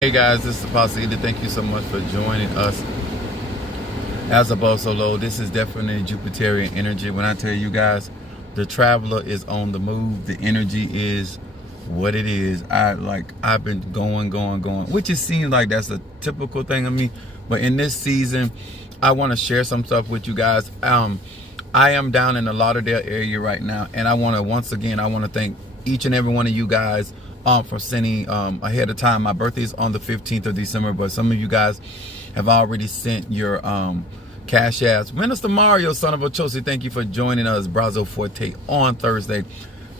Hey guys, this is Apostle Eda. Thank you so much for joining us as above so low. This is definitely Jupiterian energy. When I tell you guys, the traveler is on the move. The energy is what it is. I've been going, which it seems like that's a typical thing of me. But in this season, I want to share some stuff with you guys. I am down in the Lauderdale area right now, and I want to thank each and every one of you guys for sending ahead of time. My birthday is on the 15th of December, but some of you guys have already sent your cash apps. Minister Mario, son of a Chelsea, thank you for joining us, Brazo Forte, on Thursday.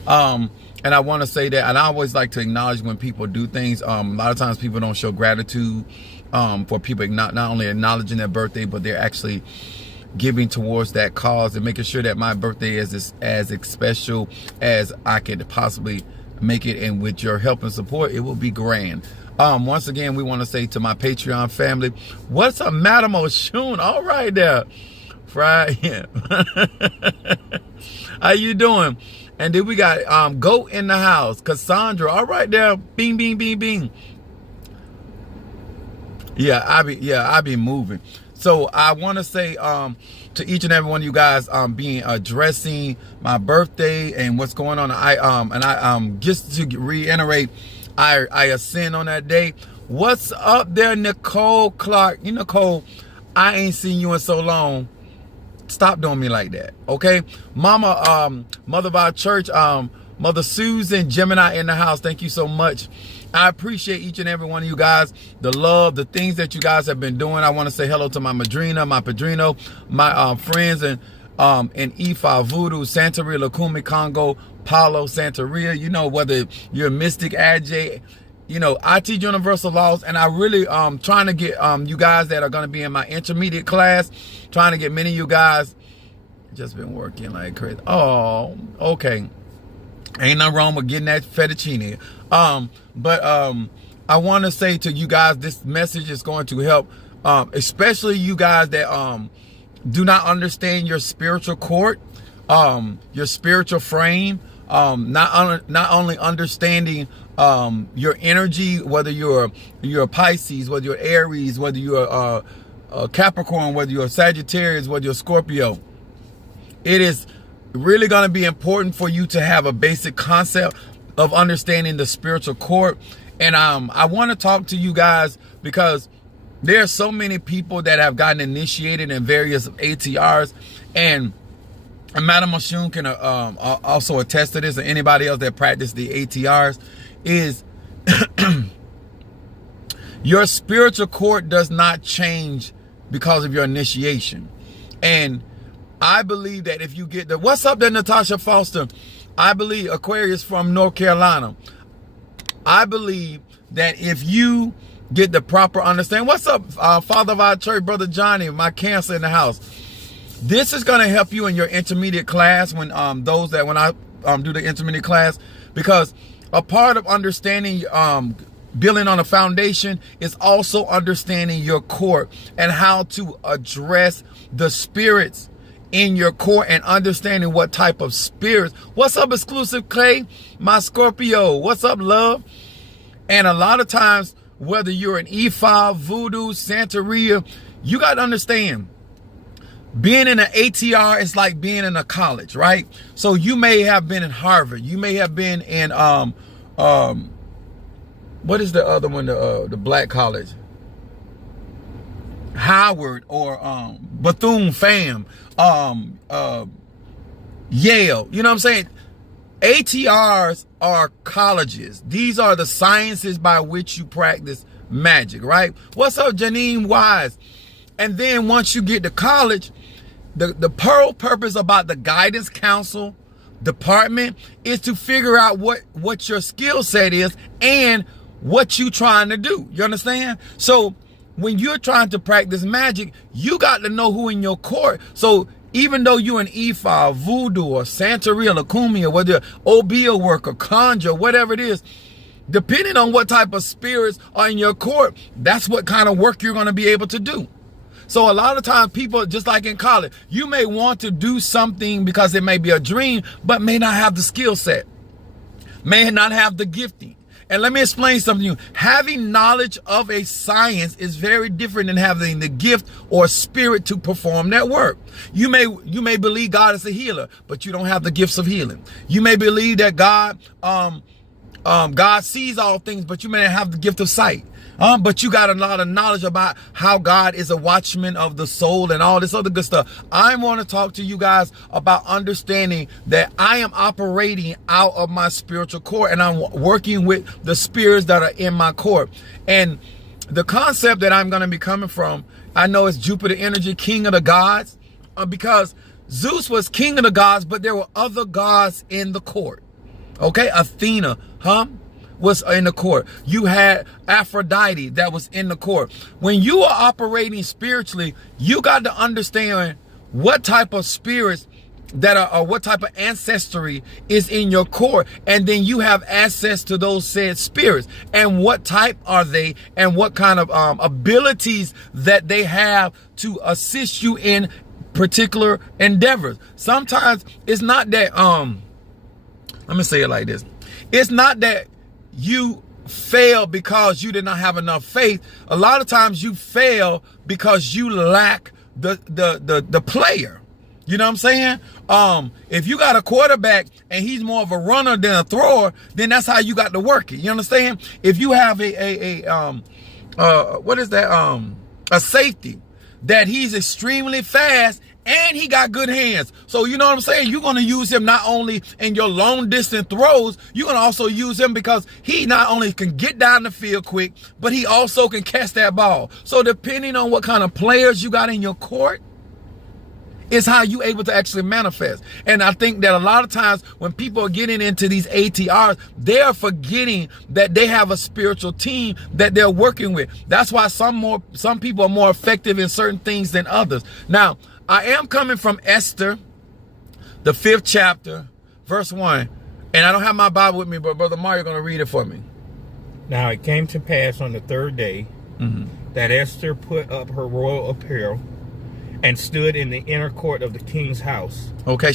And I want to say that, and I always like to acknowledge when people do things. A lot of times people don't show gratitude for people not only acknowledging their birthday, but they're actually giving towards that cause and making sure that my birthday is as special as I could possibly make it, and with your help and support, it will be grand. Once again, we want to say to my Patreon family, what's up, Madam Oshun? All right there, Friday. How you doing? And then we got Goat in the house, Cassandra. All right there, bing, bing, bing, bing. Yeah, I be moving. So I want to say to each and every one of you guys being addressing my birthday and what's going on. I just to reiterate, I ascend on that day. What's up there, Nicole Clark? You Nicole, I ain't seen you in so long. Stop doing me like that, okay? Mama, mother of our church, Mother Susan Gemini in the house. Thank you so much. I appreciate each and every one of you guys, the love, the things that you guys have been doing. I want to say hello to my madrina, my padrino, my friends in Ifa, Voodoo, Santeria, Lukumi, Congo, Palo, Santeria. You know, whether you're a mystic, Ajay, you know, I teach universal laws, and I really trying to get you guys that are going to be in my intermediate class, trying to get many of you guys. Just been working like crazy. Oh, okay. Ain't nothing wrong with getting that fettuccine. But I want to say to you guys, this message is going to help, especially you guys that do not understand your spiritual court, your spiritual frame, not only understanding your energy, whether you're a Pisces, whether you're Aries, whether you're a Capricorn, whether you're a Sagittarius, whether you're a Scorpio. It is really going to be important for you to have a basic concept of understanding the spiritual court. And I want to talk to you guys because there are so many people that have gotten initiated in various ATRs, and Madam Oshun can also attest to this, and anybody else that practice the ATRs, is your spiritual court does not change because of your initiation. And I believe that if you get the, what's up there, Natasha Foster? I believe Aquarius from North Carolina. I believe that if you get the proper understanding, what's up, Father of our church, Brother Johnny, my Cancer in the house. This is going to help you in your intermediate class when I do the intermediate class, because a part of understanding building on a foundation is also understanding your court and how to address the spirits in your core and understanding what type of spirits. What's up, Exclusive Clay? My Scorpio. What's up, love? And a lot of times, whether you're an E5, Voodoo, Santeria, you got to understand, being in an ATR is like being in a college, right? So you may have been in Harvard. You may have been in, what is the other one, the black college? Howard or Bethune-Fam, Yale. You know what I'm saying? ATRs are colleges. These are the sciences by which you practice magic, right? What's up, Janine Wise? And then once you get to college, the pearl purpose about the guidance council department is to figure out what your skill set is and what you trying to do. You understand? So when you're trying to practice magic, you got to know who in your court. So even though you're an E5, Voodoo, or Santeria, Lukumi, or whether Obia worker, conjure, whatever it is, depending on what type of spirits are in your court, that's what kind of work you're going to be able to do. So a lot of times people, just like in college, you may want to do something because it may be a dream, but may not have the skill set, may not have the gifting. And let me explain something to you. Having knowledge of a science is very different than having the gift or spirit to perform that work. You may believe God is a healer, but you don't have the gifts of healing. You may believe that God sees all things, but you may not have the gift of sight. But you got a lot of knowledge about how God is a watchman of the soul and all this other good stuff. I want to talk to you guys about understanding that I am operating out of my spiritual core, and I'm working with the spirits that are in my core. And the concept that I'm going to be coming from, I know it's Jupiter energy, king of the gods, because Zeus was king of the gods, but there were other gods in the court. Okay, Athena, was in the court. You had Aphrodite that was in the court. When you are operating spiritually, you got to understand what type of spirits that are, or what type of ancestry is in your core, and then you have access to those said spirits, and what type are they, and what kind of abilities that they have to assist you in particular endeavors. Sometimes it's not that let me say it like this. It's not that you fail because you did not have enough faith. A lot of times you fail because you lack the player. You know what I'm saying? If you got a quarterback and he's more of a runner than a thrower, then that's how you got to work it. You understand? If you have a safety that he's extremely fast and he got good hands. So you know what I'm saying? You're going to use him not only in your long distance throws, you're going to also use him because he not only can get down the field quick, but he also can catch that ball. So depending on what kind of players you got in your court is how you able to actually manifest. And I think that a lot of times when people are getting into these ATRs, they're forgetting that they have a spiritual team that they're working with. That's why some people are more effective in certain things than others. Now, I am coming from Esther, the 5th chapter, verse 1. And I don't have my Bible with me, but Brother Mario going to read it for me. Now it came to pass on the 3rd day that Esther put up her royal apparel and stood in the inner court of the king's house. Okay,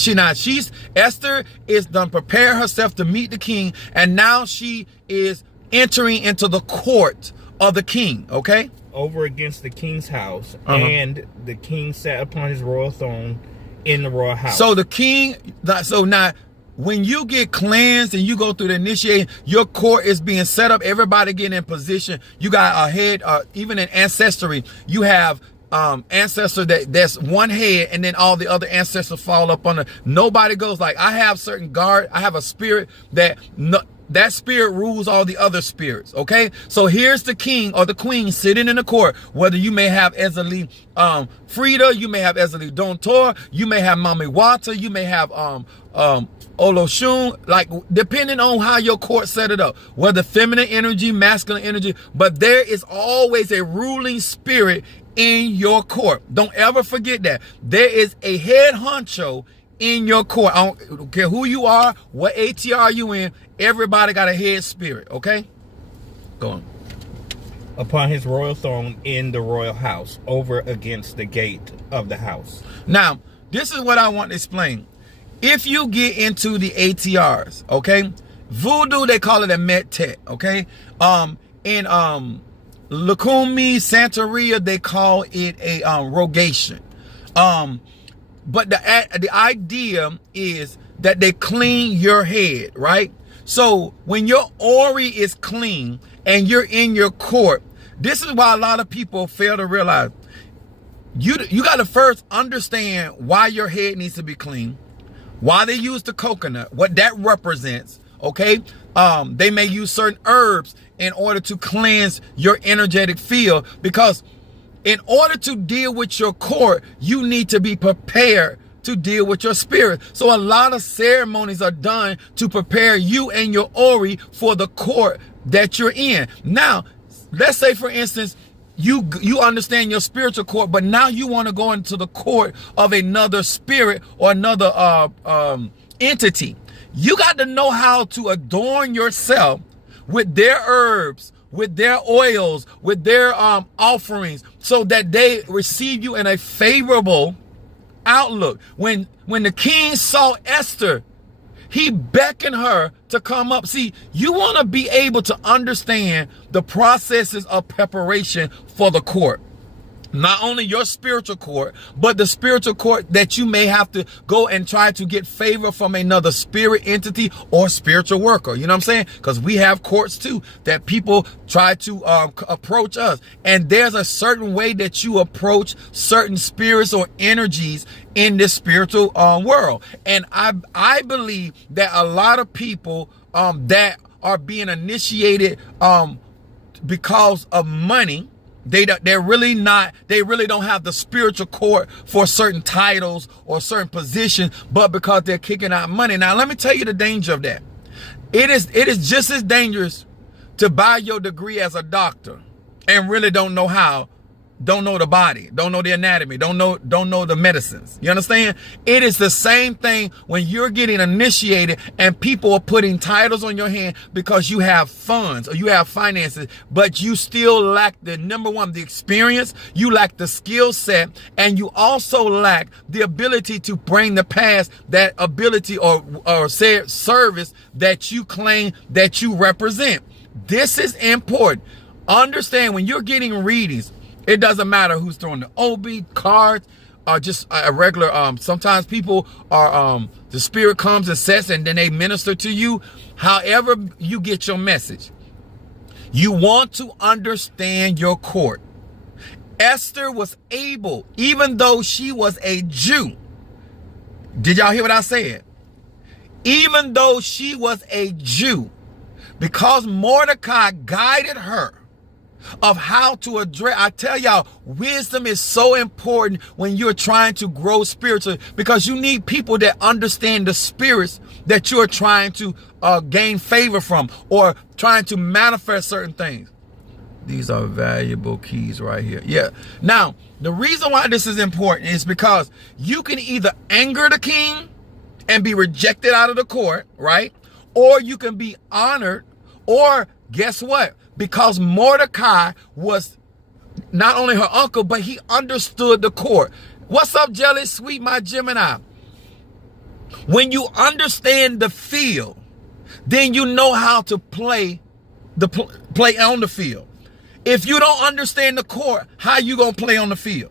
Esther is done prepare herself to meet the king, and now she is entering into the court of the king, okay? Over against the king's house, and the king sat upon his royal throne in the royal house. So the king, so now when you get cleansed and you go through the initiation, your court is being set up, everybody getting in position. You got a head, even in ancestry, you have ancestor that's one head, and then all the other ancestors fall up under. Nobody goes like, I have certain guard, I have a spirit that that spirit rules all the other spirits, okay? So here's the king or the queen sitting in the court, whether you may have Ezeli Frida, you may have Ezeli Dontor, you may have Mami Wata, you may have Oloshun, like depending on how your court set it up, whether feminine energy, masculine energy, but there is always a ruling spirit in your court. Don't ever forget that. There is a head honcho in your court. I don't care who you are, what ATR you in, everybody got a head spirit, okay? Go on. Upon his royal throne in the royal house, over against the gate of the house. Now, this is what I want to explain. If you get into the ATRs, okay? Voodoo, they call it a Metet, okay? In Lukumi, Santeria, they call it a rogation. But the idea is that they clean your head, right? So when your Ori is clean and you're in your court, this is why a lot of people fail to realize you got to first understand why your head needs to be clean, why they use the coconut, what that represents, okay? They may use certain herbs in order to cleanse your energetic field, because in order to deal with your court, you need to be prepared to deal with your spirit. So a lot of ceremonies are done to prepare you and your Ori for the court that you're in. Now, let's say for instance, you understand your spiritual court, but now you want to go into the court of another spirit or another entity. You got to know how to adorn yourself with their herbs, with their oils, with their offerings, so that they receive you in a favorable outlook. When the king saw Esther, He beckoned her to come up. See, you want to be able to understand the processes of preparation for the court. Not only your spiritual court, but the spiritual court that you may have to go and try to get favor from another spirit entity or spiritual worker. You know what I'm saying? Because we have courts too that people try to approach us. And there's a certain way that you approach certain spirits or energies in this spiritual world. And I believe that a lot of people that are being initiated because of money, they really don't have the spiritual court for certain titles or certain positions, but because they're kicking out money. Now, let me tell you the danger of that. It is just as dangerous to buy your degree as a doctor and really don't know the body, don't know the anatomy, don't know the medicines. You understand? It is the same thing when you're getting initiated and people are putting titles on your hand because you have funds or you have finances, but you still lack the number one, the experience, you lack the skill set, and you also lack the ability to bring to pass that ability or say service that you claim that you represent. This is important. Understand when you're getting readings, it doesn't matter who's throwing the OB cards or just a regular, sometimes people are, the spirit comes and sets and then they minister to you. However you get your message, you want to understand your court. Esther was able, even though she was a Jew. Did y'all hear what I said? Even though she was a Jew, because Mordecai guided her of how to address. I tell y'all, wisdom is so important when you're trying to grow spiritually, because you need people that understand the spirits that you're trying to gain favor from or trying to manifest certain things. These are valuable keys right here. Yeah. Now, the reason why this is important is because you can either anger the king and be rejected out of the court, right? Or you can be honored, or guess what? Because Mordecai was not only her uncle, but he understood the court. What's up, Jelly Sweet, my Gemini? When you understand the field, then you know how to play on the field. If you don't understand the court, how you gonna play on the field?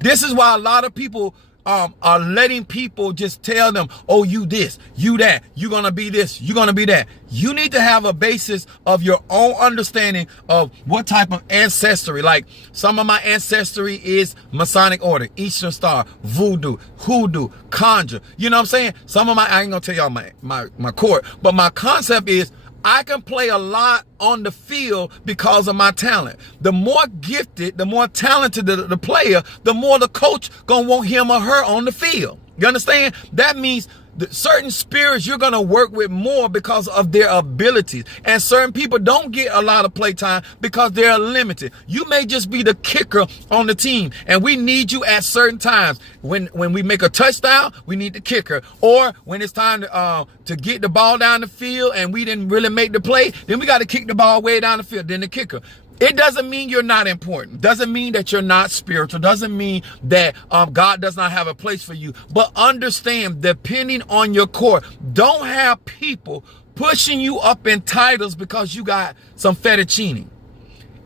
This is why a lot of people are letting people just tell them, oh, you this, you that, you're gonna be this, you're gonna be that. You need to have a basis of your own understanding of what type of ancestry. Like some of my ancestry is Masonic order, Eastern Star, Voodoo, Hoodoo, Conjure. You know what I'm saying? Some of I ain't gonna tell y'all my court, but my concept is I can play a lot on the field because of my talent. The more gifted, the more talented the player, the more the coach gonna want him or her on the field. You understand? That means certain spirits you're going to work with more because of their abilities. And certain people don't get a lot of playtime because they're limited. You may just be the kicker on the team, and we need you at certain times. When we make a touchdown, we need the kicker. Or when it's time to get the ball down the field and we didn't really make the play, then we got to kick the ball way down the field, then the kicker. It doesn't mean you're not important. Doesn't mean that you're not spiritual. Doesn't mean that God does not have a place for you. But understand, depending on your core, don't have people pushing you up in titles because you got some fettuccine.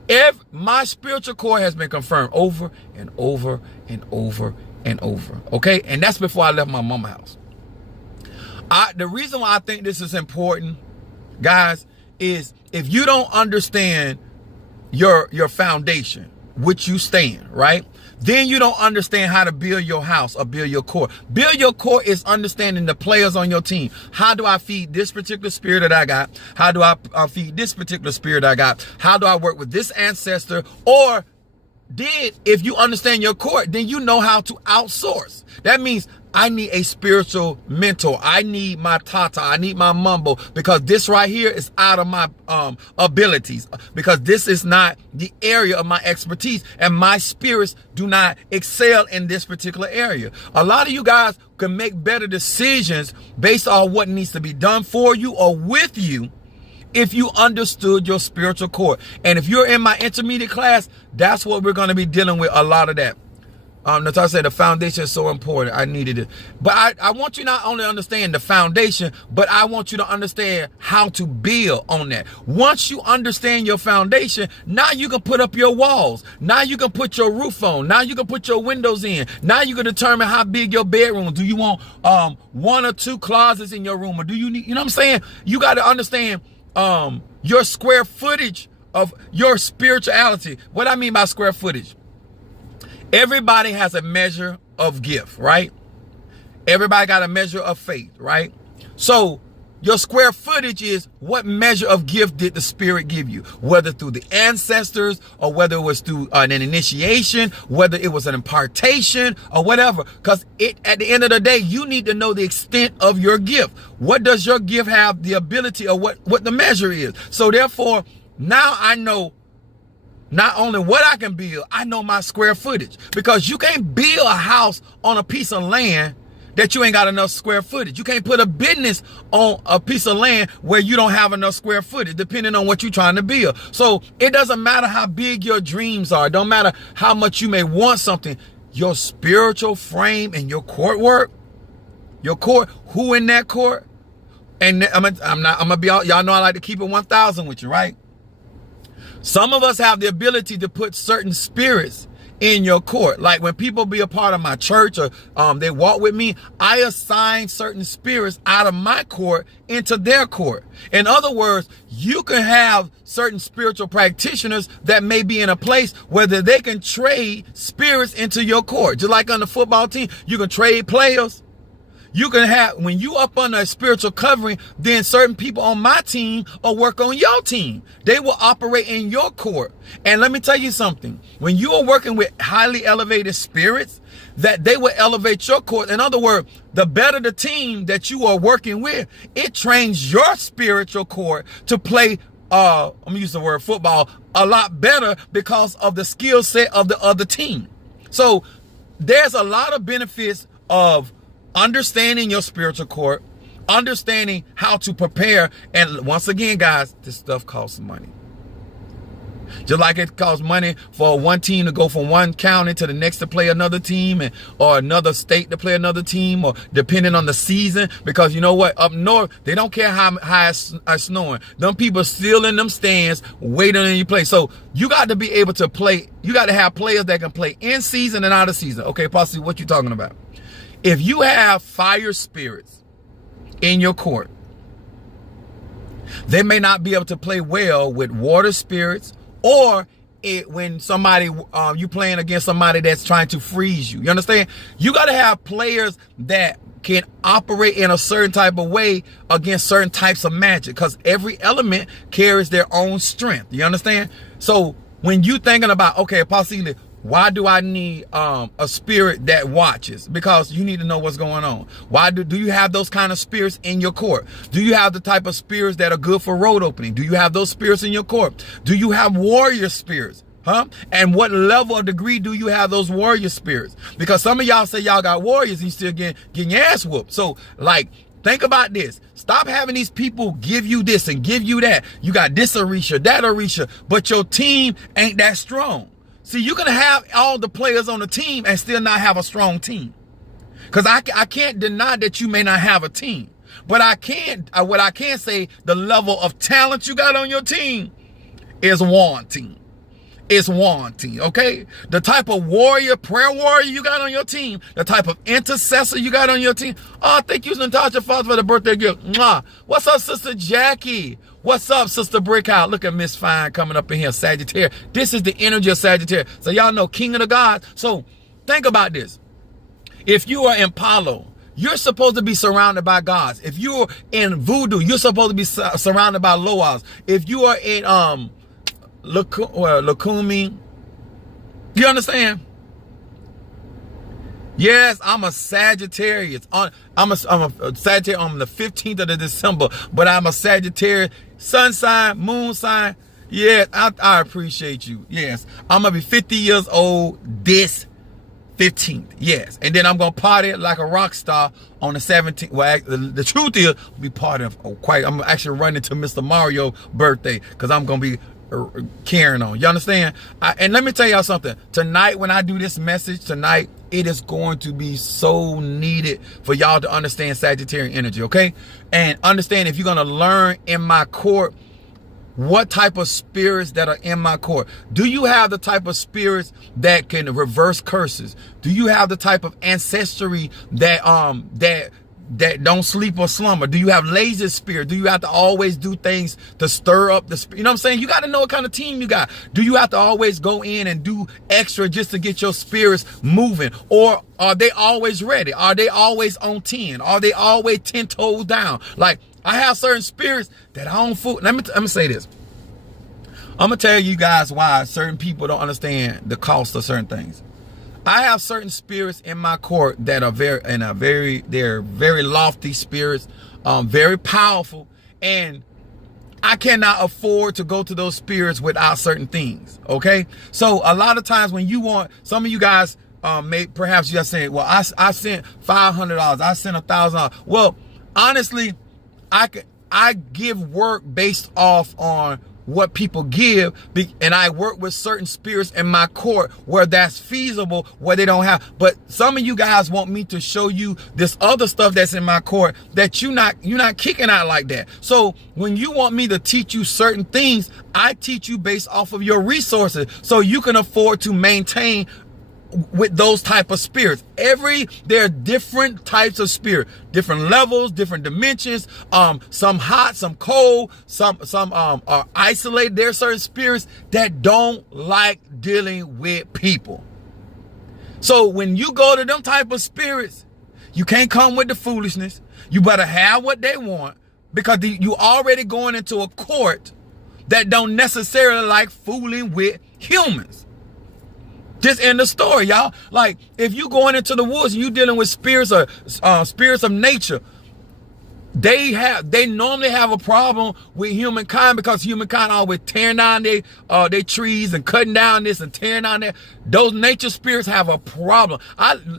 If my spiritual core has been confirmed over and over and over and over, okay? And that's before I left my mama's house. The reason why I think this is important, guys, is if you don't understand your foundation, which you stand, right? Then you don't understand how to build your house or build your core. Build your core is understanding the players on your team. How do I feed this particular spirit that I got? How do I feed this particular spirit I got? How do I work with this ancestor? Or if you understand your core, then you know how to outsource. That means I need a spiritual mentor. I need my tata. I need my mumbo, because this right here is out of my abilities, because this is not the area of my expertise, and my spirits do not excel in this particular area. A lot of you guys can make better decisions based on what needs to be done for you or with you if you understood your spiritual core. And if you're in my intermediate class, that's what we're going to be dealing with, a lot of that. Natasha said the foundation is so important. I needed it. But I want you not only to understand the foundation, but I want you to understand how to build on that. Once you understand your foundation, now you can put up your walls. Now you can put your roof on. Now you can put your windows in. Now you can determine how big your bedroom. Do you want 1 or 2 closets in your room? Or do you need, you know what I'm saying? You got to understand your square footage of your spirituality. What I mean by square footage, everybody has a measure of gift, right? Everybody got a measure of faith, right? So your square footage is what measure of gift did the Spirit give you, whether through the ancestors or whether it was through an initiation, whether it was an impartation or whatever. Because at the end of the day, you need to know the extent of your gift. What does your gift have the ability, or what the measure is? So therefore, now I know not only what I can build, I know my square footage. Because you can't build a house on a piece of land that you ain't got enough square footage. You can't put a business on a piece of land where you don't have enough square footage, depending on what you're trying to build. So it doesn't matter how big your dreams are. It don't matter how much you may want something. Your spiritual frame and your court work, your court, who in that court? And I'm gonna be out. Y'all know I like to keep it 1,000 with you, right? Some of us have the ability to put certain spirits in your court. Like when people be a part of my church or they walk with me, I assign certain spirits out of my court into their court. In other words, you can have certain spiritual practitioners that may be in a place where they can trade spirits into your court. Just like on the football team, you can trade players. You can have, when you up under a spiritual covering, then certain people on my team will work on your team. They will operate in your court. And let me tell you something. When you are working with highly elevated spirits, that they will elevate your court. In other words, the better the team that you are working with, it trains your spiritual court to play, I'm gonna use the word football, a lot better because of the skill set of the other team. So there's a lot of benefits of understanding your spiritual court, understanding how to prepare. And once again, guys, this stuff costs money. Just like it costs money for one team to go from one county to the next to play another team, or another state to play another team, or depending on the season. Because you know what? Up north, they don't care how high it's snowing. Them people still in them stands waiting on you play. So you got to be able to play. You got to have players that can play in season and out of season. Okay, Pastor, what you talking about? If you have fire spirits in your court, they may not be able to play well with water spirits, or when somebody, you playing against somebody that's trying to freeze you. You understand? You got to have players that can operate in a certain type of way against certain types of magic, because every element carries their own strength. You understand? So when you thinking about, okay, possibly, why do I need a spirit that watches? Because you need to know what's going on. Why do you have those kind of spirits in your court? Do you have the type of spirits that are good for road opening? Do you have those spirits in your court? Do you have warrior spirits? Huh? And what level of degree do you have those warrior spirits? Because some of y'all say y'all got warriors and you still getting your ass whooped. So like, think about this. Stop having these people give you this and give you that. You got this Orisha, that Orisha, but your team ain't that strong. See, you can have all the players on the team and still not have a strong team. Because I can't deny that you may not have a team. But what I can say, the level of talent you got on your team is wanting. It's wanting, okay? The type of prayer warrior you got on your team, the type of intercessor you got on your team. Oh, thank you, Natasha Fox, for the birthday gift. Mwah. What's up, Sister Jackie? What's up, Sister Brickhouse? Look at Miss Fine coming up in here, Sagittarius. This is the energy of Sagittarius. So y'all know King of the Gods. So think about this. If you are in Palo, you're supposed to be surrounded by gods. If you're in Voodoo, you're supposed to be surrounded by Loas. If you are in Lukumi, you understand? Yes, I'm a Sagittarius. I'm a Sagittarius on the 15th of December, but I'm a Sagittarius, sun sign, moon sign. Yes, I appreciate you. Yes, I'm gonna be 50 years old this 15th. Yes, and then I'm gonna party like a rock star on the 17th. Well, the truth is, I'll be part of I'm actually running to Mr. Mario birthday because I'm gonna be carrying on. You understand? And let me tell y'all something. Tonight, when I do this message tonight, it is going to be so needed for y'all to understand Sagittarian energy, okay? And understand, if you're going to learn in my court, what type of spirits that are in my court. Do you have the type of spirits that can reverse curses? Do you have the type of ancestry that that don't sleep or slumber? Do you have lazy spirit? Do you have to always do things to stir up the spirit? You know what I'm saying? You got to know what kind of team you got. Do you have to always go in and do extra just to get your spirits moving? Or are they always ready? Are they always on 10? Are they always 10 toes down? Like, I have certain spirits that I don't fool. Let me say this. I'm going to tell you guys why certain people don't understand the cost of certain things. I have certain spirits in my court that are they're very lofty spirits, very powerful, and I cannot afford to go to those spirits without certain things. Okay, so a lot of times when you want, some of you guys perhaps you are saying, well, I sent $500, I sent $1,000. Well, honestly, I give work based off on what people give, and I work with certain spirits in my court where that's feasible, where they don't have. But some of you guys want me to show you this other stuff that's in my court that you're not kicking out like that. So when you want me to teach you certain things, I teach you based off of your resources, so you can afford to maintain with those type of spirits. There are different types of spirit, different levels, different dimensions, some hot, some cold, some are isolated. There are certain spirits that don't like dealing with people. So when you go to them type of spirits, you can't come with the foolishness. You better have what they want, because you already going into a court that don't necessarily like fooling with humans. Just in the story, y'all. Like, if you going into the woods and you dealing with spirits of nature, they normally have a problem with humankind, because humankind always tearing down their trees and cutting down this and tearing down that. Those nature spirits have a problem.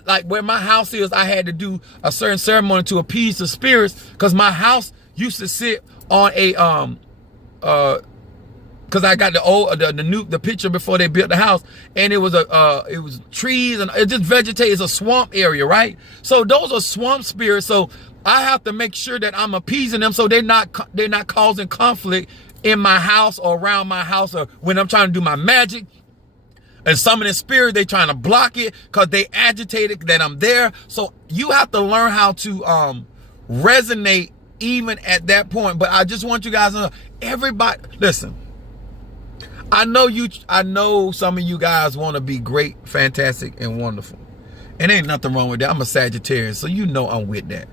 Like where my house is, I had to do a certain ceremony to appease the spirits, because my house used to sit on a because I got the picture before they built the house, and it was trees and it just vegetated. It's a swamp area, right? So those are swamp spirits. So I have to make sure that I'm appeasing them, so they're not causing conflict in my house or around my house, or when I'm trying to do my magic. And some of the spirit, they trying to block it because they agitated that I'm there. So you have to learn how to resonate even at that point. But I just want you guys to know, everybody, listen. I know some of you guys want to be great, fantastic, and wonderful. And ain't nothing wrong with that. I'm a Sagittarius, so you know I'm with that.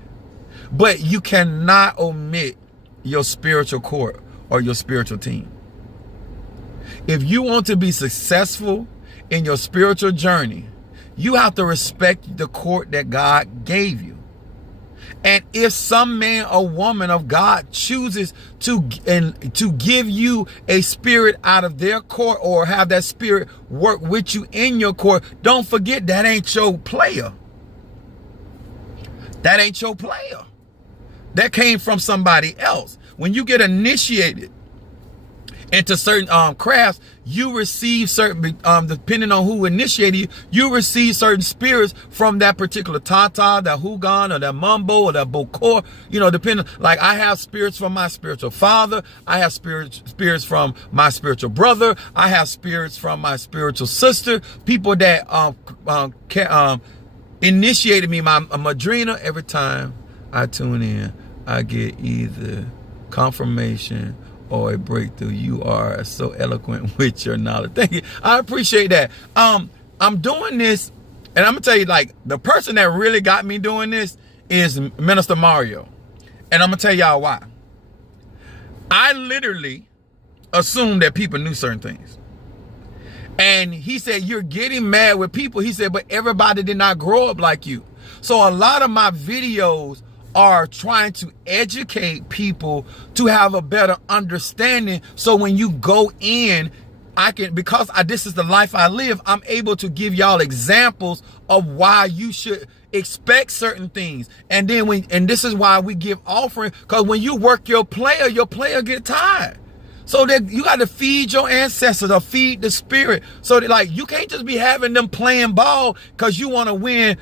But you cannot omit your spiritual court or your spiritual team. If you want to be successful in your spiritual journey, you have to respect the court that God gave you. And if some man or woman of God chooses to give you a spirit out of their court, or have that spirit work with you in your court, don't forget that ain't your player. That ain't your player. That came from somebody else. When you get initiated into certain crafts, you receive certain, depending on who initiated you receive certain spirits from that particular tata, that hugan, or that mumbo, or that bokor, depending. Like, I have spirits from my spiritual father. I have spirits from my spiritual brother. I have spirits from my spiritual sister. People that initiated me, my madrina. Every time I tune in, I get either confirmation or a breakthrough. You are so eloquent with your knowledge. Thank you. I appreciate that. I'm doing this, and I'm gonna tell you, like, the person that really got me doing this is Minister Mario. And I'm gonna tell y'all why. I literally assumed that people knew certain things. And he said, you're getting mad with people. He said, but everybody did not grow up like you. So a lot of my videos are trying to educate people to have a better understanding. So when you go in, because this is the life I live, I'm able to give y'all examples of why you should expect certain things. And then this is why we give offering, because when you work your player get tired. So that you got to feed your ancestors or feed the spirit. So that, like, you can't just be having them playing ball because you want to win,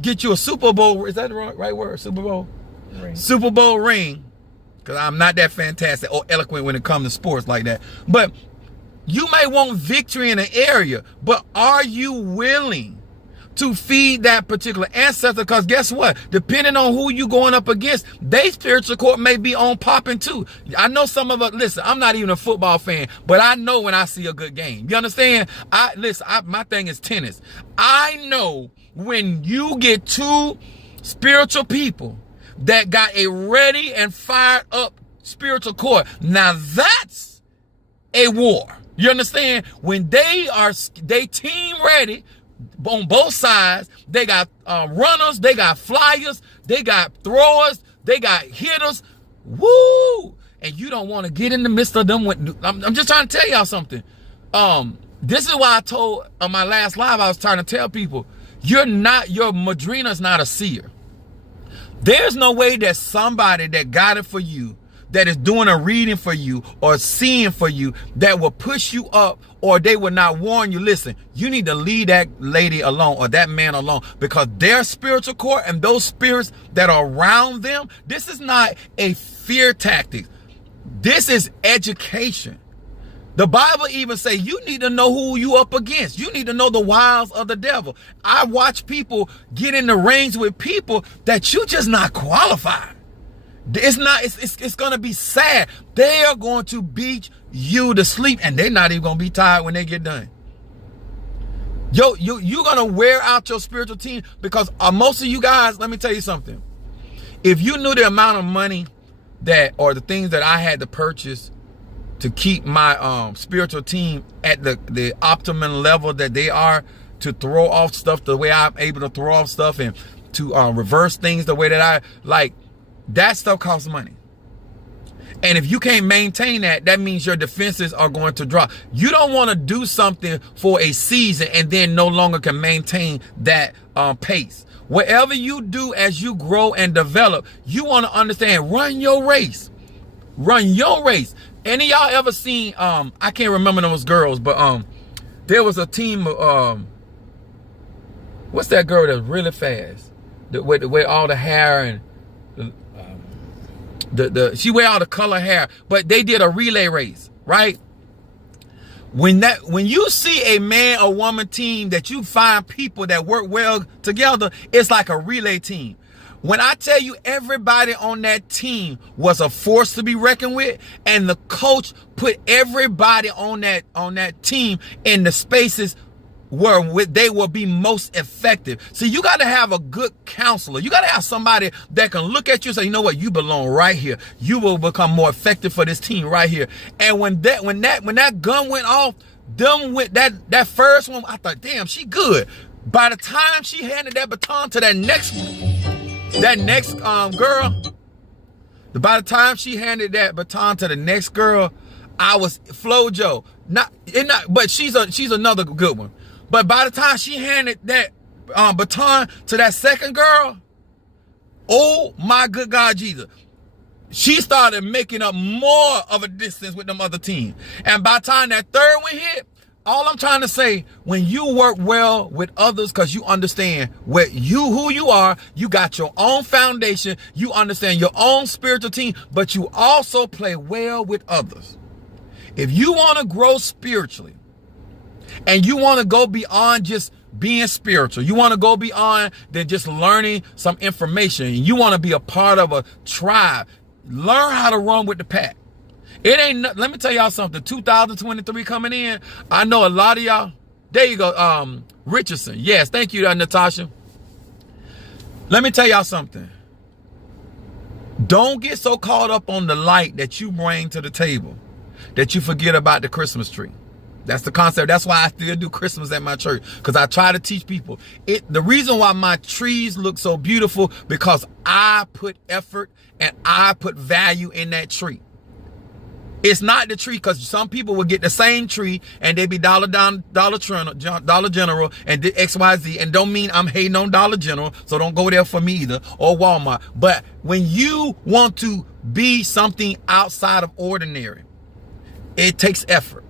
get you a Super Bowl. Is that the right word? Super Bowl? Ring. Super Bowl ring. Because I'm not that fantastic or eloquent when it comes to sports like that. But you may want victory in an area, but are you willing to feed that particular ancestor? Because guess what? Depending on who you going up against, they spiritual court may be on popping too. I know some of us, listen, I'm not even a football fan, but I know when I see a good game. You understand? My thing is tennis. I know when you get two spiritual people that got a ready and fired up spiritual court, now that's a war. You understand? When they team ready, on both sides, they got runners, they got flyers, they got throwers, they got hitters. Woo! And you don't want to get in the midst of them. I'm just trying to tell y'all something. This is why I told on my last live, I was trying to tell people, your madrina's not a seer. There's no way that somebody that got it for you, that is doing a reading for you or seeing for you, that will push you up, or they will not warn you, listen, you need to leave that lady alone or that man alone, because their spiritual core and those spirits that are around them, this is not a fear tactic. This is education. The Bible even say you need to know who you up against. You need to know the wiles of the devil. I watch people get in the rings with people that you just not qualified. It's going to be sad. They are going to beat you to sleep, and they're not even going to be tired when they get done. You're going to wear out your spiritual team, because most of you guys, let me tell you something. If you knew the amount of money or the things that I had to purchase to keep my spiritual team at the optimum level that they are, to throw off stuff the way I'm able to throw off stuff, and to reverse things the way that I like, that stuff costs money. And if you can't maintain that, that means your defenses are going to drop. You don't want to do something for a season and then no longer can maintain that pace. Whatever you do as you grow and develop, you want to understand, run your race. Run your race. Any of y'all ever seen, I can't remember those girls, but there was a team of, what's that girl that's really fast? With all the hair and she wear all the color hair, but they did a relay race, right? When you see a man or woman team that you find people that work well together, it's like a relay team. When I tell you everybody on that team was a force to be reckoned with, and the coach put everybody on that team in the spaces where they will be most effective. See, you got to have a good counselor. You got to have somebody that can look at you and say, you know what, you belong right here. You will become more effective for this team right here. And when that gun went off, that first one, I thought, damn, she good. By the time she handed that baton to that next girl, by the time she handed that baton to the next girl, I was Flojo. But she's another good one. But by the time she handed that baton to that second girl, oh my good God, Jesus, she started making up more of a distance with them other team. And by the time that third one hit, all I'm trying to say, when you work well with others, because you understand who you are, you got your own foundation, you understand your own spiritual team, but you also play well with others. If you want to grow spiritually, and you want to go beyond just being spiritual, you want to go beyond than just learning some information, you want to be a part of a tribe, learn how to run with the pack. Let me tell y'all something, 2023 coming in, I know a lot of y'all, there you go, Richardson, yes, thank you, Natasha. Let me tell y'all something. Don't get so caught up on the light that you bring to the table that you forget about the Christmas tree. That's the concept. That's why I still do Christmas at my church, because I try to teach people. The reason why my trees look so beautiful, because I put effort and I put value in that tree. It's not the tree, because some people will get the same tree and they be Dollar General and XYZ, and don't mean I'm hating on Dollar General, so don't go there for me either, or Walmart. But when you want to be something outside of ordinary, It takes effort.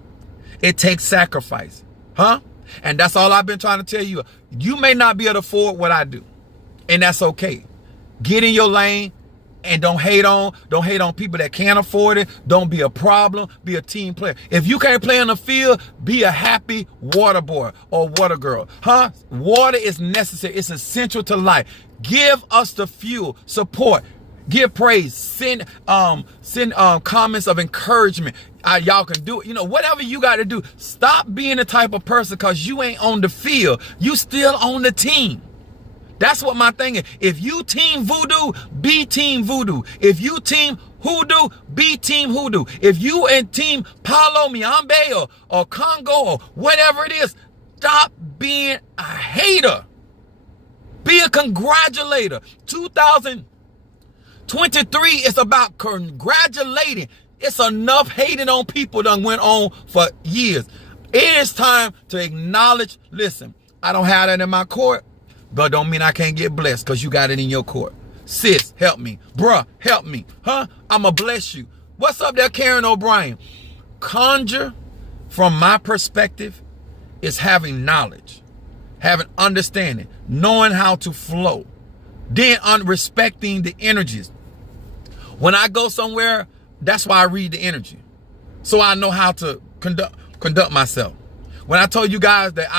It takes sacrifice. Huh? And that's all I've been trying to tell you. You may not be able to afford what I do. And that's okay. Get in your lane and don't hate on people that can't afford it. Don't be a problem. Be a team player. If you can't play on the field, be a happy water boy or water girl. Huh? Water is necessary. It's essential to life. Give us the fuel, support, give praise, send comments of encouragement. Y'all can do it. You know, whatever you got to do. Stop being the type of person because you ain't on the field. You still on the team. That's what my thing is. If you team voodoo, be team voodoo. If you team hoodoo, be team hoodoo. If you and team Palo Miambe or Congo or whatever it is, stop being a hater. Be a congratulator. 2023 is about congratulating. It's enough hating on people that went on for years. It is time to acknowledge, listen, I don't have that in my court, but don't mean I can't get blessed because you got it in your court. Sis, help me. Bruh, help me. Huh? I'ma bless you. What's up there, Karen O'Brien? Conjure, from my perspective, is having knowledge, having understanding, knowing how to flow, then respecting the energies. When I go somewhere, that's why I read the energy, so I know how to conduct myself. When I told you guys that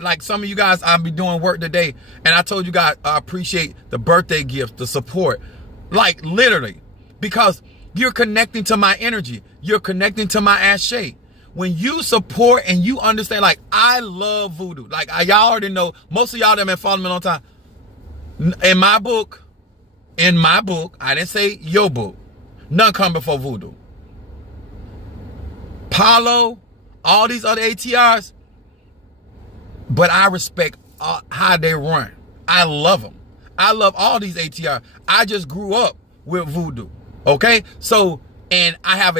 like some of you guys, I'll be doing work today, and I told you guys I appreciate the birthday gift, the support, like literally, because you're connecting to my energy, you're connecting to my ashe. When you support and you understand, like I love voodoo, like y'all already know. Most of y'all that have been following me a long time. In my book, I didn't say your book. None come before voodoo. Palo, all these other ATRs, but I respect how they run. I love them. I love all these ATRs. I just grew up with voodoo. Okay, so and I have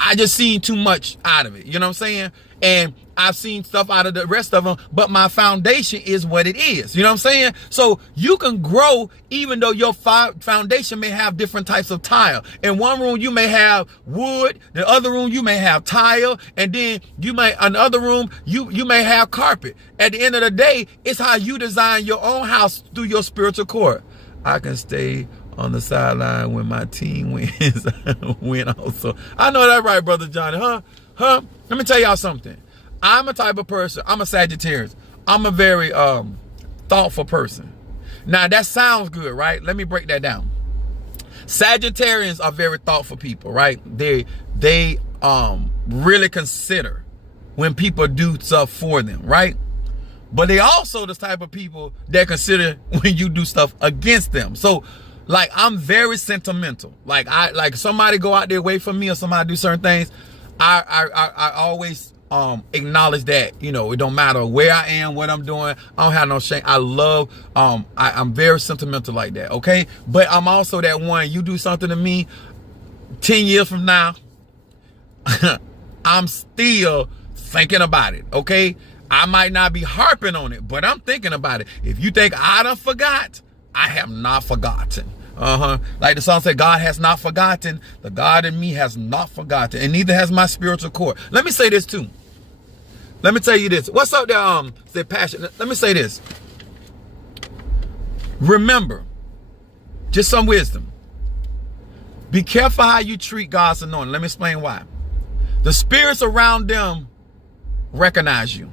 I just seen too much out of it. You know what I'm saying? And I've seen stuff out of the rest of them, but my foundation is what it is. You know what I'm saying? So you can grow even though your foundation may have different types of tile. In one room, you may have wood. The other room, you may have tile. And then in the other room, you may have carpet. At the end of the day, it's how you design your own house through your spiritual core. I can stay on the sideline when my team wins. Win also. I know that right, Brother Johnny, huh? Let me tell y'all something. I'm a type of person. I'm a Sagittarius. I'm a very thoughtful person. Now that sounds good, right? Let me break that down. Sagittarians are very thoughtful people, right? They really consider when people do stuff for them, right? But they also the type of people that consider when you do stuff against them. So like I'm very sentimental. Like somebody go out there wait for me or somebody do certain things. I always acknowledge that, you know, it don't matter where I am, what I'm doing. I don't have no shame. I love, I'm very sentimental like that. Okay. But I'm also that one, you do something to me 10 years from now, I'm still thinking about it. Okay. I might not be harping on it, but I'm thinking about it. If you think I done forgot, I have not forgotten. Like the song said, God has not forgotten. The God in me has not forgotten, and neither has my spiritual core. Let me say this too. Let me tell you this. What's up there? Say passion. Let me say this. Remember, just some wisdom. Be careful how you treat God's anointing. Let me explain why. The spirits around them recognize you.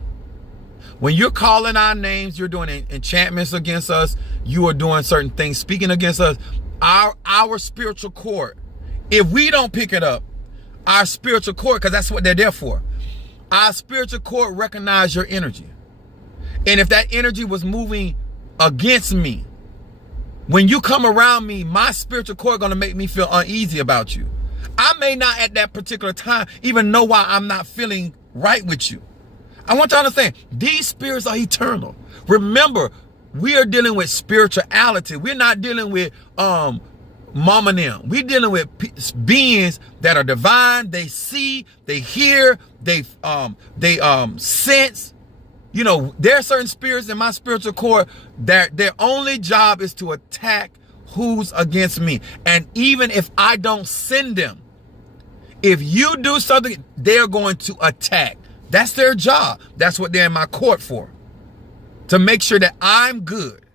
When you're calling our names, you're doing enchantments against us. You are doing certain things, speaking against us. Our spiritual cord, if we don't pick it up, our spiritual cord, because that's what they're there for. Our spiritual cord recognize your energy. And if that energy was moving against me, when you come around me, my spiritual cord going to make me feel uneasy about you. I may not at that particular time even know why I'm not feeling right with you. I want you to understand, these spirits are eternal. Remember, we are dealing with spirituality. We're not dealing with mama and them. We're dealing with beings that are divine. They see, they hear, they sense. You know, there are certain spirits in my spiritual core that their only job is to attack who's against me. And even if I don't send them, If you do something, they're going to attack. That's their job. That's what they're in my court for. To make sure that I'm good.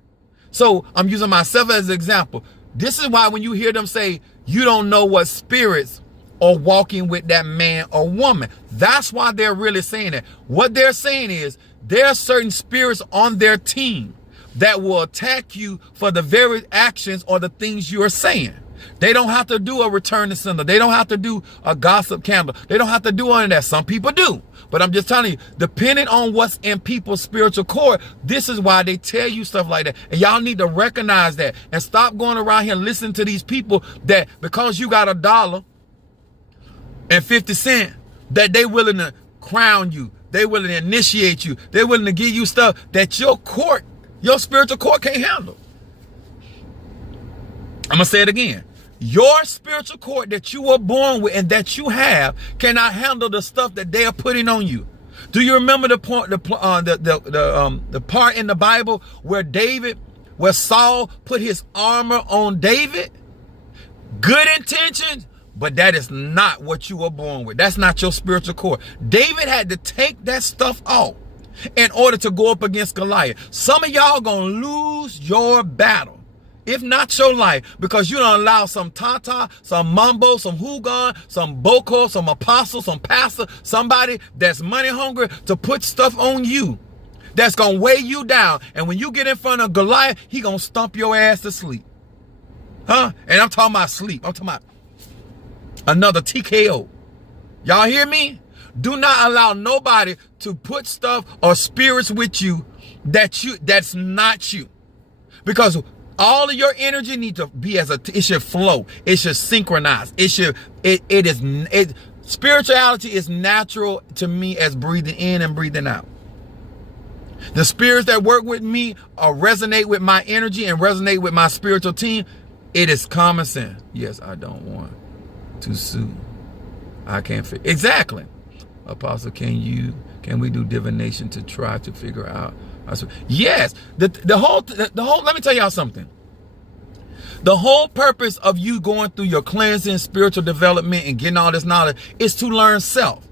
So I'm using myself as an example. This is why when you hear them say, you don't know what spirits are walking with that man or woman. That's why they're really saying that. What they're saying is there are certain spirits on their team that will attack you for the very actions or the things you are saying. They don't have to do a return to sender. They don't have to do a gossip candle. They don't have to do any of that. Some people do. But I'm just telling you, depending on what's in people's spiritual core, this is why they tell you stuff like that. And y'all need to recognize that and stop going around here listening to these people that because you got $1.50, that they willing to crown you. They willing to initiate you. They willing to give you stuff that your spiritual court can't handle. I'm going to say it again. Your spiritual court that you were born with and that you have cannot handle the stuff that they are putting on you. Do you remember the part in the Bible where Saul put his armor on David? Good intentions, but that is not what you were born with. That's not your spiritual core. David had to take that stuff off in order to go up against Goliath. Some of y'all gonna lose your battle. If not your life, because you don't allow some Tata, some Mumbo, some Hugon, some Boko, some Apostle, some Pastor, somebody that's money hungry to put stuff on you that's going to weigh you down. And when you get in front of Goliath, he going to stomp your ass to sleep. Huh? And I'm talking about sleep. I'm talking about another TKO. Y'all hear me? Do not allow nobody to put stuff or spirits with you that's not you. Because all of your energy needs to be it should flow. It should synchronize. Spirituality is natural to me as breathing in and breathing out. The spirits that work with me or resonate with my energy and resonate with my spiritual team. It is common sense. Yes, I don't want to sue. I can't fit. Exactly. Apostle, can we do divination to try to figure out? Yes, the whole, let me tell y'all something. The whole purpose of you going through your cleansing, spiritual development, and getting all this knowledge is to learn self.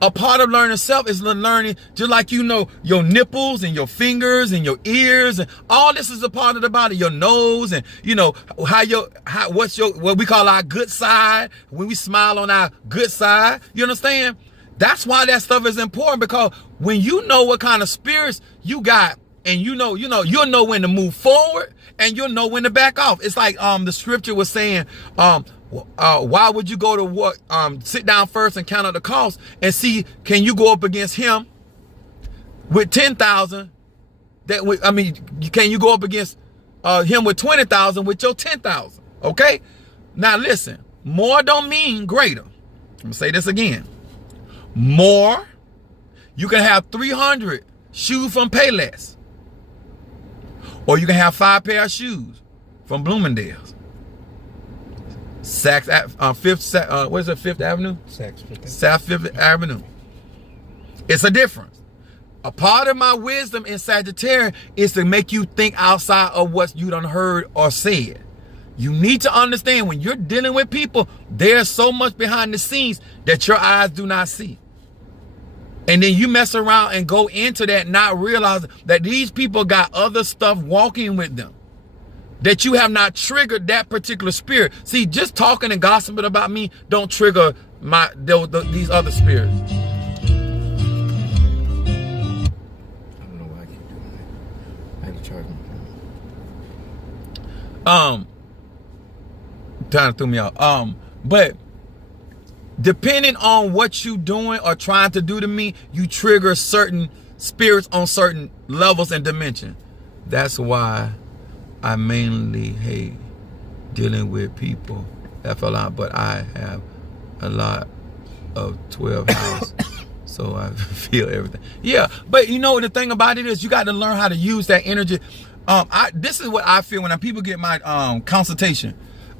A part of learning self is learning, just like you know, your nipples and your fingers and your ears and all this is a part of the body. Your nose and you know what we call our good side. When we smile on our good side, you understand? That's why that stuff is important, because when you know what kind of spirits you got, and you'll know when to move forward and you'll know when to back off. It's like the scripture was saying, why would you go to what sit down first and count up the cost and see, can you go up against him with 10,000? Can you go up against him with 20,000 with your 10,000? Okay. Now listen, more don't mean greater. I'm gonna say this again. More, you can have 300 shoes from Payless, or you can have 5 pair of shoes from Bloomingdale's. Fifth Avenue? South Fifth Avenue. It's a difference. A part of my wisdom in Sagittarius is to make you think outside of what you done heard or said. You need to understand when you're dealing with people, there's so much behind the scenes that your eyes do not see. And then you mess around and go into that not realizing that these people got other stuff walking with them. That you have not triggered that particular spirit. See, just talking and gossiping about me don't trigger these other spirits. I don't know why I keep doing that. I had to charge my phone. Kind of threw me off. But depending on what you doing or trying to do to me, you trigger certain spirits on certain levels and dimension. That's why I mainly hate dealing with people that fell out, but I have a lot of 12 houses, so I feel everything. Yeah, but you know the thing about it is you got to learn how to use that energy. This is what I feel when people get my consultation.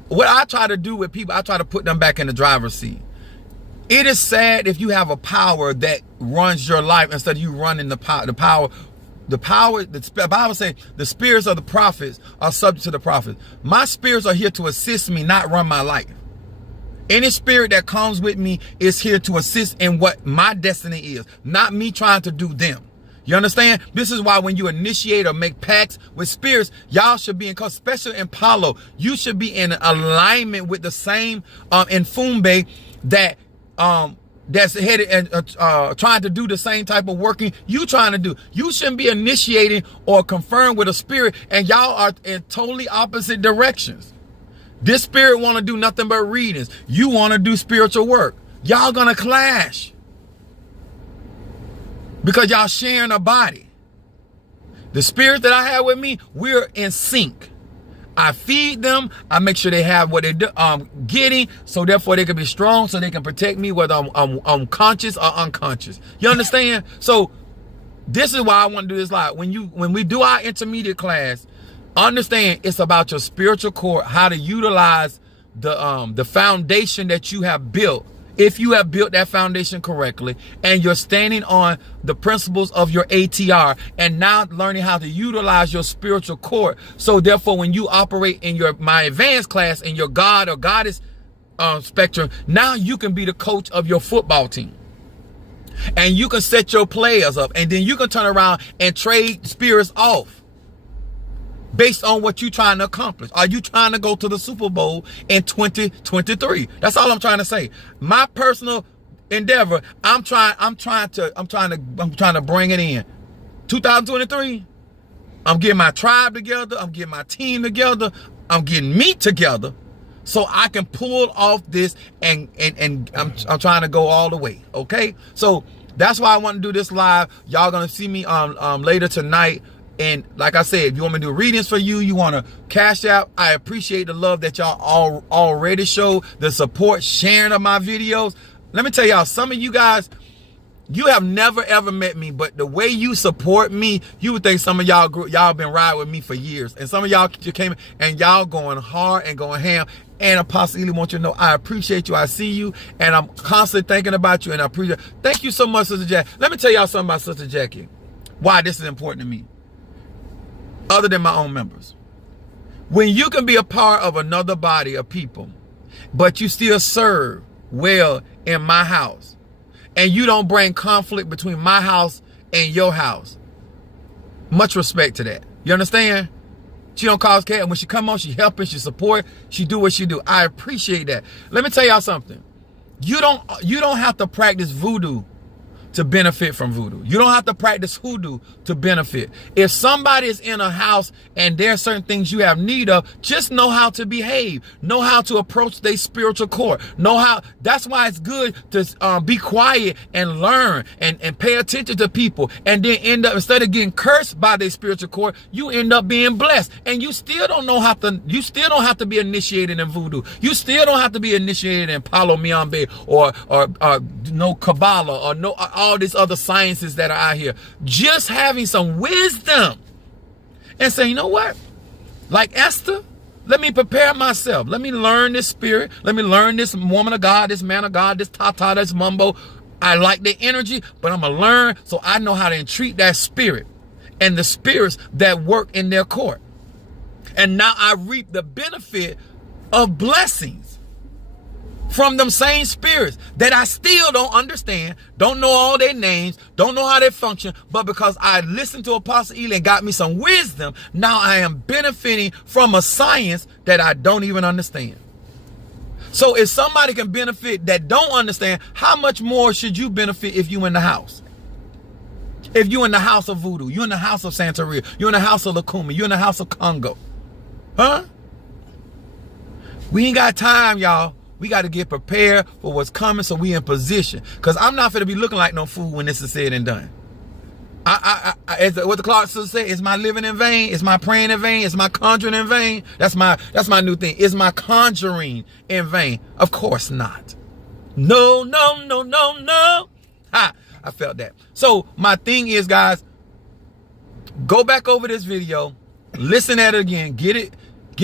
What I try to do with people, I try to put them back in the driver's seat. It is sad if you have a power that runs your life instead of you running the power. The Bible says the spirits of the prophets are subject to the prophets. My spirits are here to assist me, not run my life. Any spirit that comes with me is here to assist in what my destiny is, not me trying to do them. You understand? This is why when you initiate or make pacts with spirits, y'all should be in, especially in Palo, you should be in alignment with the same in Fumbe that that's headed and trying to do the same type of working you trying to do. You shouldn't be initiating or confirmed with a spirit and y'all are in totally opposite directions. This spirit want to do nothing but readings. You want to do spiritual work. Y'all gonna clash. Because y'all sharing a body. The spirits that I have with me, we're in sync. I feed them. I make sure they have what they're getting, so therefore they can be strong, so they can protect me, whether I'm conscious or unconscious. You understand? So this is why I want to do this live. When we do our intermediate class, understand it's about your spiritual core, how to utilize the foundation that you have built. If you have built that foundation correctly and you're standing on the principles of your ATR and now learning how to utilize your spiritual core. So therefore, when you operate in my advanced class in your God or goddess spectrum, now you can be the coach of your football team. And you can set your players up and then you can turn around and trade spirits off. Based on what you're trying to accomplish. Are you trying to go to the Super Bowl in 2023? That's all I'm trying to say. My personal endeavor, I'm trying to bring it in. 2023, I'm getting my tribe together, I'm getting my team together, I'm getting me together so I can pull off this and I'm trying to go all the way. Okay? So that's why I want to do this live. Y'all gonna see me later tonight. And like I said, if you want me to do readings for you, you want to cash out, I appreciate the love that y'all already show, the support, sharing of my videos. Let me tell y'all, some of you guys, you have never ever met me, but the way you support me, you would think some of y'all been riding with me for years. And some of y'all came and y'all going hard and going ham. And Apostle Ely wants you to know, I appreciate you. I see you. And I'm constantly thinking about you. And I appreciate it. Thank you so much, Sister Jackie. Let me tell y'all something about Sister Jackie. Why this is important to me. Other than my own members. When you can be a part of another body of people, but you still serve well in my house, and you don't bring conflict between my house and your house, much respect to that. You understand? She don't cause chaos. When she come on, she helping, she support, she do what she do. I appreciate that. Let me tell y'all something. You don't have to practice voodoo to benefit from voodoo. You don't have to practice hoodoo to benefit. If somebody is in a house and there are certain things you have need of, just know how to behave. Know how to approach their spiritual core. Know how. That's why it's good to be quiet and learn and pay attention to people. And then end up, instead of getting cursed by their spiritual core, you end up being blessed. And you still don't know how to, you still don't have to be initiated in voodoo. You still don't have to be initiated in Palo Miambe or no Kabbalah or no all these other sciences that are out here. Just having some wisdom and say, you know what? Like Esther, let me prepare myself. Let me learn this spirit. Let me learn this woman of God, this man of God, this tata, this mumbo. I like the energy, but I'm going to learn so I know how to entreat that spirit and the spirits that work in their court. And now I reap the benefit of blessings from them same spirits that I still don't understand, don't know all their names, don't know how they function, but because I listened to Apostle Ely and got me some wisdom, now I am benefiting from a science that I don't even understand. So if somebody can benefit that don't understand, how much more should you benefit if you in the house? If you in the house of voodoo, you in the house of Santeria, you in the house of Lakuma, you in the house of Congo. Huh? We ain't got time, y'all. We got to get prepared for what's coming so we in position. Because I'm not going to be looking like no fool when this is said and done. As what the Clark sister said, is my living in vain? Is my praying in vain? Is my conjuring in vain? That's my new thing. Is my conjuring in vain? Of course not. No, no, no, no, no. Ha! I felt that. So my thing is, guys, go back over this video, listen at it again, get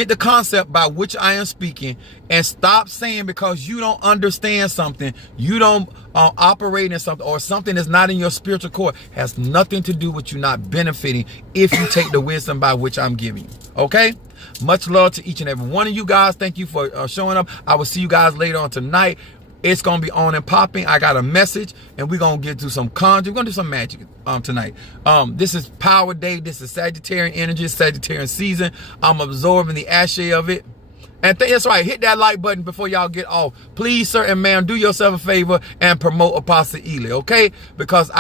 the concept by which I am speaking, and stop saying because you don't understand something, you don't operate in something, or something is not in your spiritual core. Has nothing to do with you not benefiting if you take the wisdom by which I'm giving you. Okay? Much love to each and every one of you guys. Thank you for showing up. I will see you guys later on tonight. It's going to be on and popping. I got a message, and we're going to get to some conjure. We're going to do some magic tonight. This is Power Day. This is Sagittarian energy, Sagittarian season. I'm absorbing the ashe of it. And that's right. Hit that like button before y'all get off. Please, sir and ma'am, do yourself a favor and promote Apostle Ely, okay? Because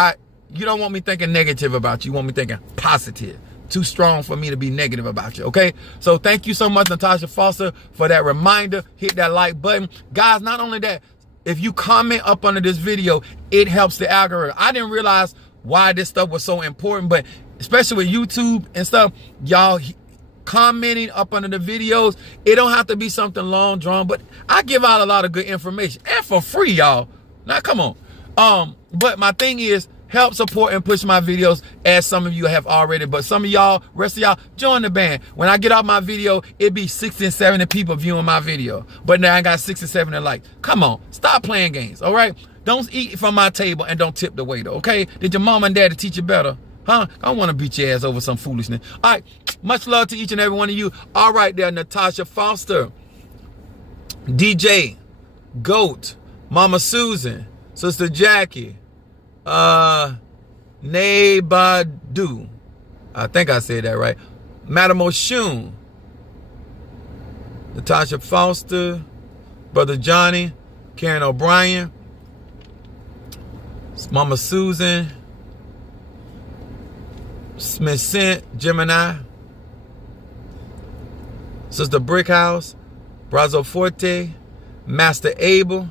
you don't want me thinking negative about you. You want me thinking positive. Too strong for me to be negative about you, okay? So thank you so much, Natasha Foster, for that reminder. Hit that like button. Guys, not only that, if you comment up under this video, it helps the algorithm. I didn't realize why this stuff was so important, but especially with YouTube and stuff, y'all commenting up under the videos, it don't have to be something long drawn, but I give out a lot of good information and for free, y'all. Now, come on. But my thing is, help support and push my videos, as some of you have already. But some of y'all, rest of y'all, join the band. When I get out my video, it be 60 and 70 people viewing my video. But now I got 6 or 7 likes. Come on, stop playing games, all right? Don't eat from my table and don't tip the waiter, okay? Did your mom and daddy teach you better? Huh? I don't want to beat your ass over some foolishness. All right, much love to each and every one of you. All right there, Natasha Foster, DJ, Goat, Mama Susan, Sister Jackie, Nebadu, I think I said that right. Madam Oshun, Natasha Foster, Brother Johnny, Karen O'Brien, Mama Susan, Smith Sent, Gemini, Sister Brickhouse, Brazo Forte, Master Abel,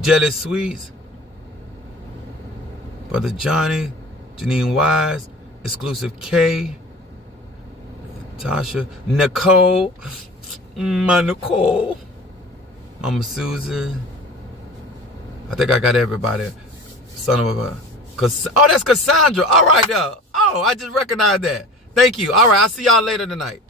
Jelly Sweets, Brother Johnny, Janine Wise, Exclusive K, Tasha, Nicole, my Nicole, Mama Susan. I think I got everybody. Son of a... Oh, that's Cassandra. All right, now. Oh, I just recognized that. Thank you. All right, I'll see y'all later tonight.